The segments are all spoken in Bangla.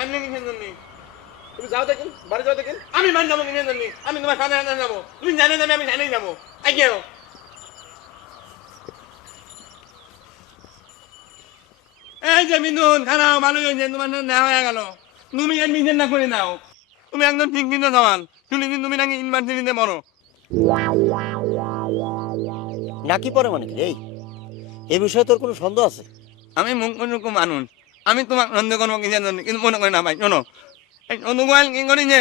আমি জন্য তুমি যাও দেখেন বাড়ি যাও দেখেন আমি বাড়ি যাব আমি তোমার সামনে সামনে যাব তুমি জানে যাবে আমি জানেই যাব। এই যে মিনুন খারাপ ভালো হয়েছে তোমার সাথে হয়ে গেল। তুমি আর নিজের না করে নাও। তুমি একদম ঠিক কিন্তু সমান। শুনেছি তুমি নাকি ইউনিভার্সিটিতে পড়ো। নাকি পরে মানে কি? এই এ বিষয়ে তোর কোনো সন্দেহ আছে? আমি মুখ কোনো মানুষ। আমি তোমার সন্দেহ করব জন্য কিন্তু মনে করি না ভাই। শোনো এই অনুগোয়াল কি করেছে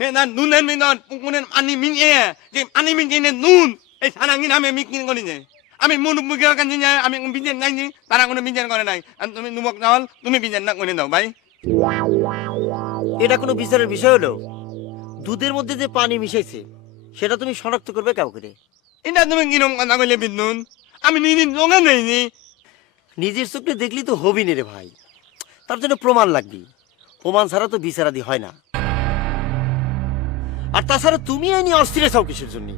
সে তার নুনের ভিতর পুকুরের পানি মিশিয়ে যে পানি মিশিয়ে নুন। এই সারাঙ্গি নামে বিক্রি করেছে আমি মুরব্বীকে কাছে যাই আমি বিচার তারা কোনো বিচার করে নাই। আর তুমি চাওয়াল তুমি বিচার না করে দাও ভাই। এটা কোনো বিচারের বিষয় হলো? দুধের মধ্যে যে পানি মিশাইছে সেটা তুমি শনাক্ত করবে কাউকে? এটা তুমি কিরম কথা কইলে বিদ্যুৎ আমি নিজের চোখে নেইনি নিজের চোখে দেখলি তো হবি নে রে ভাই। তার জন্য প্রমাণ লাগবে। প্রমাণ ছাড়া তো বিচারাদি হয় না। আর তাছাড়া তুমি আইনি অস্থিরে চাও কিসের জন্য?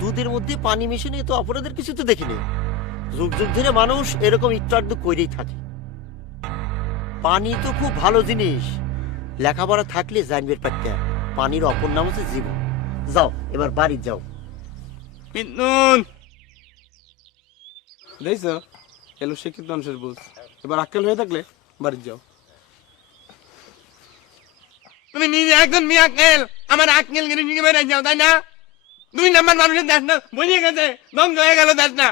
দুধের মধ্যে পানি মিশে নিয়ে তো অপরাধের কিছু তো দেখিনি। যুগ যুগ ধরে মানুষ এরকম একটু আধটু করেই থাকে। পানি তো খুব ভালো জিনিস। লেখাপড়া থাকলে জানবের পারতে পানির অপর নাম হচ্ছে জীবন। যাও, এবার বাড়ি যাও। দেখছ? এলো শিক্ষিত মানুষের বুঝ এবার আক্কেল হয়ে থাকলে বাড়ি যাও। তুমি নিজে একজন মেয়ে আক্কেল, আমার আক্কেল গিরি শিখে বেড়ে যাও, তাই না? দুই নাম্বার মানুষের দেশ না বুঝিয়ে গেছে দম হয়ে গেল দেশ না।